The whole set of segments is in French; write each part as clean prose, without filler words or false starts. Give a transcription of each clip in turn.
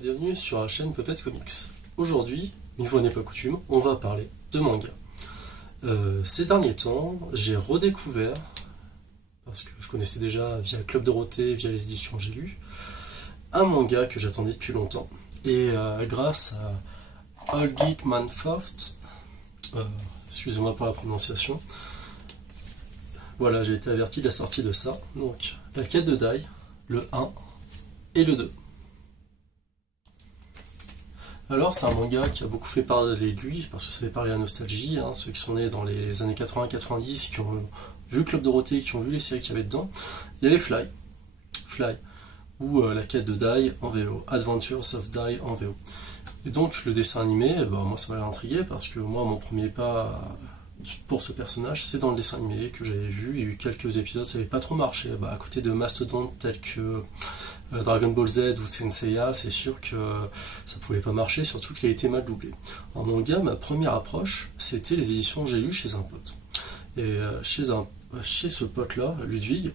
et bienvenue sur la chaîne Puppet Comics. Aujourd'hui, une fois n'est pas coutume, on va parler de manga. Ces derniers temps, j'ai redécouvert, parce que je connaissais déjà via Club Dorothée, via les éditions J'ai lu, un manga que j'attendais depuis longtemps. Et grâce à All Geek Manfoft, excusez-moi pour la prononciation, voilà, j'ai été averti de la sortie de ça. Donc, la quête de Dai, le 1 et le 2. Alors, c'est un manga qui a beaucoup fait parler de lui, parce que ça fait parler à la nostalgie, hein, ceux qui sont nés dans les années 80-90, qui ont vu Club Dorothée, qui ont vu les séries qu'il y avait dedans. Il y avait Fly, ou la quête de Dai en VO, Adventures of Dai en VO. Et donc, le dessin animé, moi ça m'a intrigué, parce que moi, mon premier pas pour ce personnage, c'est dans le dessin animé que j'avais vu. Il y a eu quelques épisodes, ça n'avait pas trop marché. À côté de mastodontes tels que Dragon Ball Z ou Senseiya, c'est sûr que ça pouvait pas marcher, surtout qu'il a été mal doublé. En manga, ma première approche, c'était les éditions que j'ai lues chez un pote. Et chez ce pote-là, Ludwig,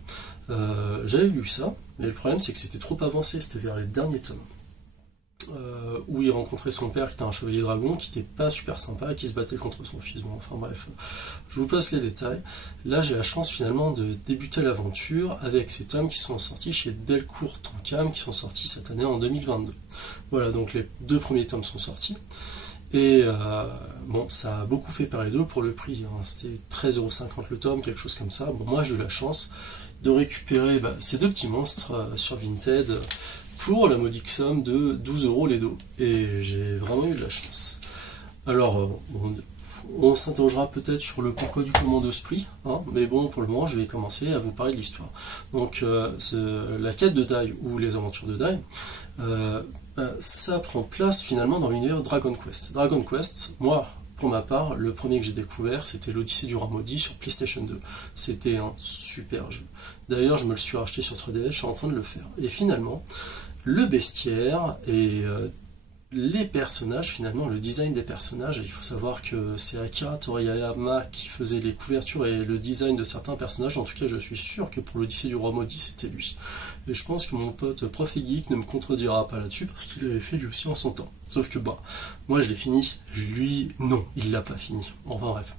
j'avais lu ça, mais le problème c'est que c'était trop avancé, c'était vers les derniers tomes. Où il rencontrait son père qui était un chevalier dragon, qui n'était pas super sympa et qui se battait contre son fils. Bon, enfin bref, je vous passe les détails. Là, j'ai la chance finalement de débuter l'aventure avec ces tomes qui sont sortis chez Delcourt Tonkam, qui sont sortis cette année en 2022. Voilà, donc les deux premiers tomes sont sortis. Et bon, ça a beaucoup fait parler d'eux pour le prix. Hein. C'était 13,50 € le tome, quelque chose comme ça. Bon, moi, j'ai eu la chance de récupérer ces deux petits monstres sur Vinted pour la modique somme de 12 € les deux. Et j'ai vraiment eu de la chance. Alors, on s'interrogera peut-être sur le pourquoi du comment de ce prix, hein, mais bon, pour le moment, je vais commencer à vous parler de l'histoire. Donc, la quête de Dai, ou les aventures de Dai, ça prend place finalement dans l'univers Dragon Quest. Dragon Quest, moi, pour ma part, le premier que j'ai découvert, c'était l'Odyssée du Roi Maudit sur PlayStation 2. C'était un super jeu. D'ailleurs, je me le suis racheté sur 3DS, je suis en train de le faire. Et finalement, le bestiaire et les personnages, finalement, le design des personnages, il faut savoir que c'est Akira Toriyama qui faisait les couvertures et le design de certains personnages. En tout cas, je suis sûr que pour l'Odyssée du Roi Maudit, c'était lui. Et je pense que mon pote Prof et Geek ne me contredira pas là-dessus, parce qu'il l'avait fait lui aussi en son temps. Sauf que, moi je l'ai fini, lui, non, il l'a pas fini. Enfin bref.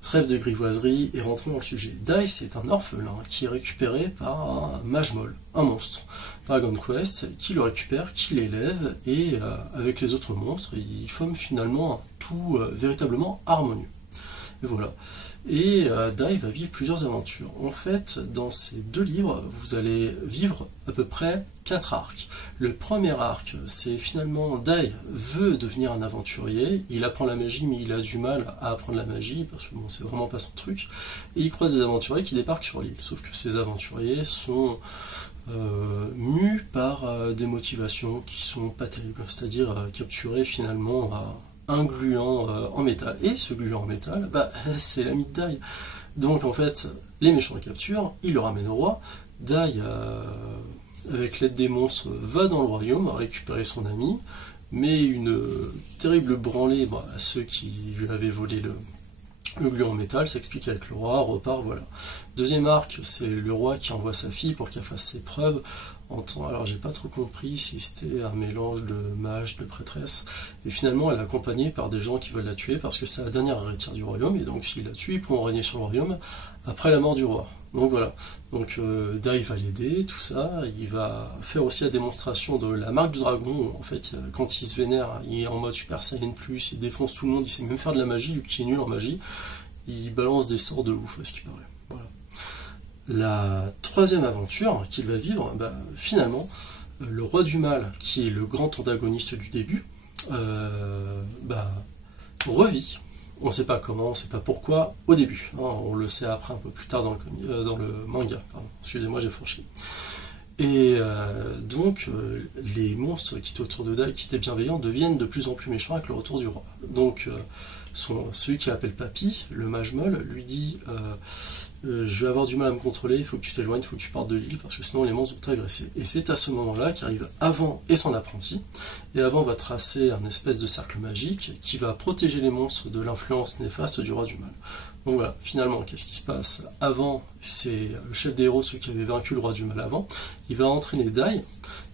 Trêve de grivoiserie et rentrons dans le sujet. Dai, c'est un orphelin qui est récupéré par un Majmol, un monstre. Dragon Quest, qui le récupère, qui l'élève, et avec les autres monstres, ils forment finalement un tout véritablement harmonieux. Et voilà. Et Dai va vivre plusieurs aventures. En fait, dans ces deux livres, vous allez vivre à peu près 4 arcs. Le premier arc, c'est finalement Dai veut devenir un aventurier, il apprend la magie, mais il a du mal à apprendre la magie, parce que bon, c'est vraiment pas son truc, et il croise des aventuriers qui débarquent sur l'île. Sauf que ces aventuriers sont mus par des motivations qui sont pas terribles, c'est-à-dire capturer finalement un gluant en métal. Et ce gluant en métal, c'est l'ami de Dai. Donc en fait, les méchants le capturent, ils le ramènent au roi. Dai, avec l'aide des monstres, va dans le royaume récupérer son ami, mais une terrible branlée à ceux qui lui avaient volé le gluant en métal, s'explique avec le roi, repart, voilà. Deuxième arc, c'est le roi qui envoie sa fille pour qu'elle fasse ses preuves. Alors j'ai pas trop compris si c'était un mélange de mage, de prêtresse, et finalement elle est accompagnée par des gens qui veulent la tuer parce que c'est la dernière héritière du royaume, et donc s'ils la tuent, ils pourront régner sur le royaume après la mort du roi. Donc voilà, donc Dai va l'aider, tout ça, il va faire aussi la démonstration de la marque du dragon. En fait, quand il se vénère, il est en mode Super Saiyan+, il défonce tout le monde, il sait même faire de la magie, lui qui est nul en magie, il balance des sorts de ouf, à ce qui paraît. Voilà. La troisième aventure qu'il va vivre, finalement, le roi du mal, qui est le grand antagoniste du début, revit. On ne sait pas comment, on ne sait pas pourquoi au début. Hein, on le sait après, un peu plus tard dans le manga. Excusez-moi, j'ai fourché. Et donc, les monstres qui étaient autour de Dai, qui étaient bienveillants, deviennent de plus en plus méchants avec le retour du roi. Donc, celui qui l'appelle Papy, le Majmol, lui dit je vais avoir du mal à me contrôler, il faut que tu t'éloignes, il faut que tu partes de l'île, parce que sinon les monstres vont t'agresser. Et c'est à ce moment-là qu'arrive Avant et son apprenti, et Avant va tracer un espèce de cercle magique qui va protéger les monstres de l'influence néfaste du roi du mal. Donc voilà, finalement, qu'est-ce qui se passe? Avant, c'est le chef des héros, celui qui avait vaincu le roi du mal avant, il va entraîner Dai,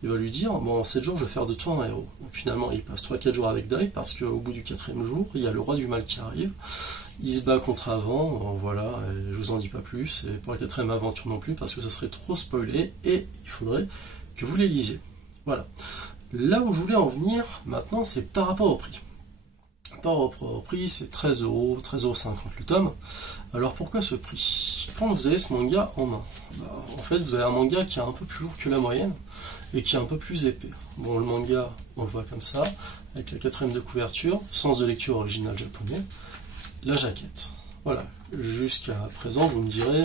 il va lui dire, bon, en 7 jours, je vais faire de toi un héros. Donc finalement, il passe 3-4 jours avec Dai, parce qu'au bout du 4e jour, il y a le roi du mal qui arrive, il se bat contre Avant, voilà, et je vous en dis pas plus, et pour la 4e aventure non plus, parce que ça serait trop spoilé, et il faudrait que vous les lisiez. Voilà. Là où je voulais en venir, maintenant, c'est par rapport au prix. Par rapport au prix, c'est 13 €, 13,50 € le tome. Alors pourquoi ce prix? Quand vous avez ce manga en main, en fait vous avez un manga qui est un peu plus lourd que la moyenne et qui est un peu plus épais. Bon, le manga, on le voit comme ça, avec la 4e de couverture, sens de lecture original japonais, la jaquette. Voilà, jusqu'à présent vous me direz,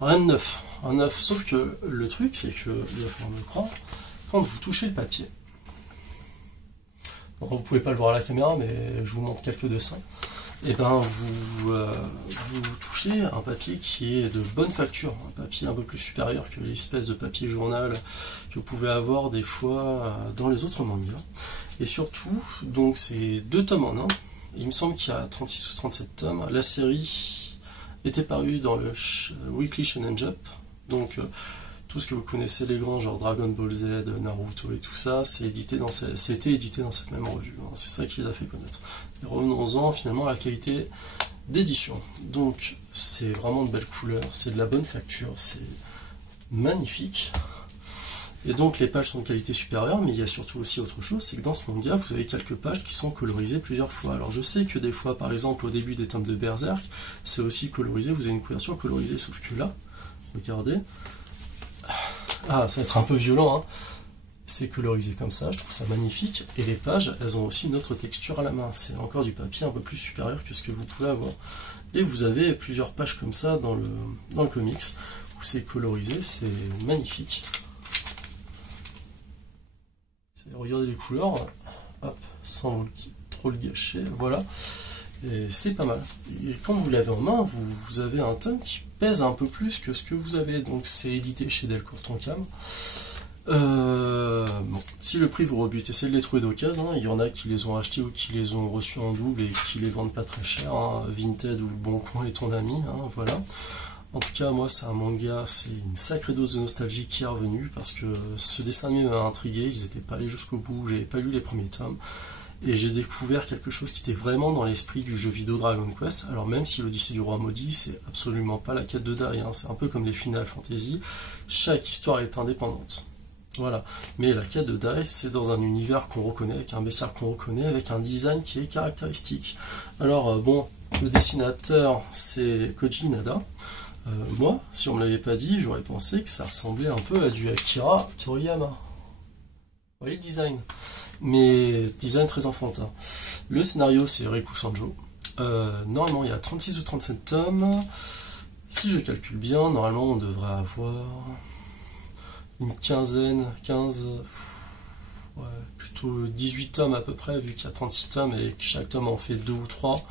rien de neuf, sauf que le truc c'est que, il va falloir me le croire, quand vous touchez le papier, vous pouvez pas le voir à la caméra, mais je vous montre quelques dessins. Et ben vous touchez un papier qui est de bonne facture, un papier un peu plus supérieur que l'espèce de papier journal que vous pouvez avoir des fois dans les autres mangas. Et surtout, donc c'est 2 tomes en 1. Il me semble qu'il y a 36 ou 37 tomes. La série était parue dans le Weekly Shonen Jump, donc tout ce que vous connaissez, les grands, genre Dragon Ball Z, Naruto et tout ça, c'était édité dans cette même revue. Hein. C'est ça qui les a fait connaître. Et revenons-en finalement à la qualité d'édition. Donc, c'est vraiment de belles couleurs, c'est de la bonne facture, c'est magnifique. Et donc, les pages sont de qualité supérieure, mais il y a surtout aussi autre chose, c'est que dans ce manga, vous avez quelques pages qui sont colorisées plusieurs fois. Alors, je sais que des fois, par exemple, au début des tomes de Berserk, c'est aussi colorisé, vous avez une couverture colorisée, sauf que là, regardez, ah, ça va être un peu violent, hein. C'est colorisé comme ça, je trouve ça magnifique. Et les pages, elles ont aussi une autre texture à la main. C'est encore du papier un peu plus supérieur que ce que vous pouvez avoir. Et vous avez plusieurs pages comme ça dans le comics, où c'est colorisé, c'est magnifique. Regardez les couleurs, hop, sans trop le gâcher, voilà. Et c'est pas mal. Et quand vous l'avez en main, vous avez un tome qui pèse un peu plus que ce que vous avez. Donc c'est édité chez Delcourt Tonkam. Bon, si le prix vous rebute, essayez de les trouver d'occasion. Hein. Il y en a qui les ont achetés ou qui les ont reçus en double et qui les vendent pas très cher. Hein. Vinted ou Le Bon Coin est ton ami, hein, voilà. En tout cas, moi, c'est un manga, c'est une sacrée dose de nostalgie qui est revenue parce que ce dessin animé m'a intrigué. Ils n'étaient pas allés jusqu'au bout, j'avais pas lu les premiers tomes. Et j'ai découvert quelque chose qui était vraiment dans l'esprit du jeu vidéo Dragon Quest. Alors même si l'Odyssée du Roi Maudit, c'est absolument pas la quête de Dai, hein. C'est un peu comme les Final Fantasy, chaque histoire est indépendante. Voilà, mais la quête de Dai, c'est dans un univers qu'on reconnaît, avec un bestiaire qu'on reconnaît, avec un design qui est caractéristique. Alors bon, le dessinateur, c'est Koji Inada. Moi, si on me l'avait pas dit, j'aurais pensé que ça ressemblait un peu à du Akira Toriyama. Vous voyez le design? Mais design très enfantin. Le scénario, c'est Riku Sanjo. Normalement, il y a 36 ou 37 tomes. Si je calcule bien, normalement, on devrait avoir une quinzaine, 15, ouais, plutôt 18 tomes à peu près, vu qu'il y a 36 tomes et que chaque tome en fait 2 ou 3.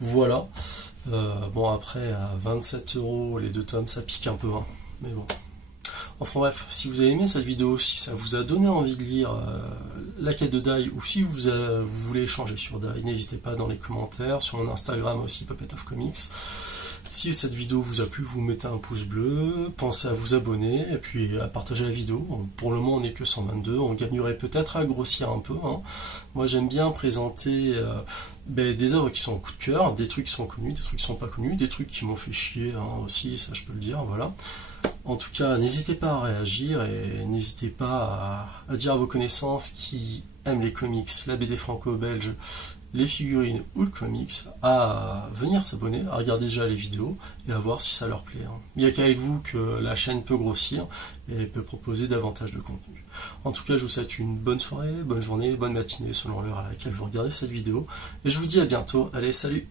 Voilà. Bon, après, à 27 € les 2 tomes, ça pique un peu, hein. Mais bon. Enfin bref, si vous avez aimé cette vidéo, si ça vous a donné envie de lire la quête de Dai, ou si vous voulez échanger sur Dai, n'hésitez pas dans les commentaires, sur mon Instagram aussi, Puppet of Comics. Si cette vidéo vous a plu, vous mettez un pouce bleu, pensez à vous abonner, et puis à partager la vidéo. Pour le moment, on n'est que 122, on gagnerait peut-être à grossir un peu, hein. Moi, j'aime bien présenter des œuvres qui sont coup de cœur, des trucs qui sont connus, des trucs qui sont pas connus, des trucs qui m'ont fait chier, hein, aussi, ça je peux le dire, voilà. En tout cas, n'hésitez pas à réagir et n'hésitez pas à dire à vos connaissances qui aiment les comics, la BD franco-belge, les figurines ou le comics, à venir s'abonner, à regarder déjà les vidéos et à voir si ça leur plaît. Il n'y a qu'avec vous que la chaîne peut grossir et peut proposer davantage de contenu. En tout cas, je vous souhaite une bonne soirée, bonne journée, bonne matinée selon l'heure à laquelle vous regardez cette vidéo. Et je vous dis à bientôt. Allez, salut!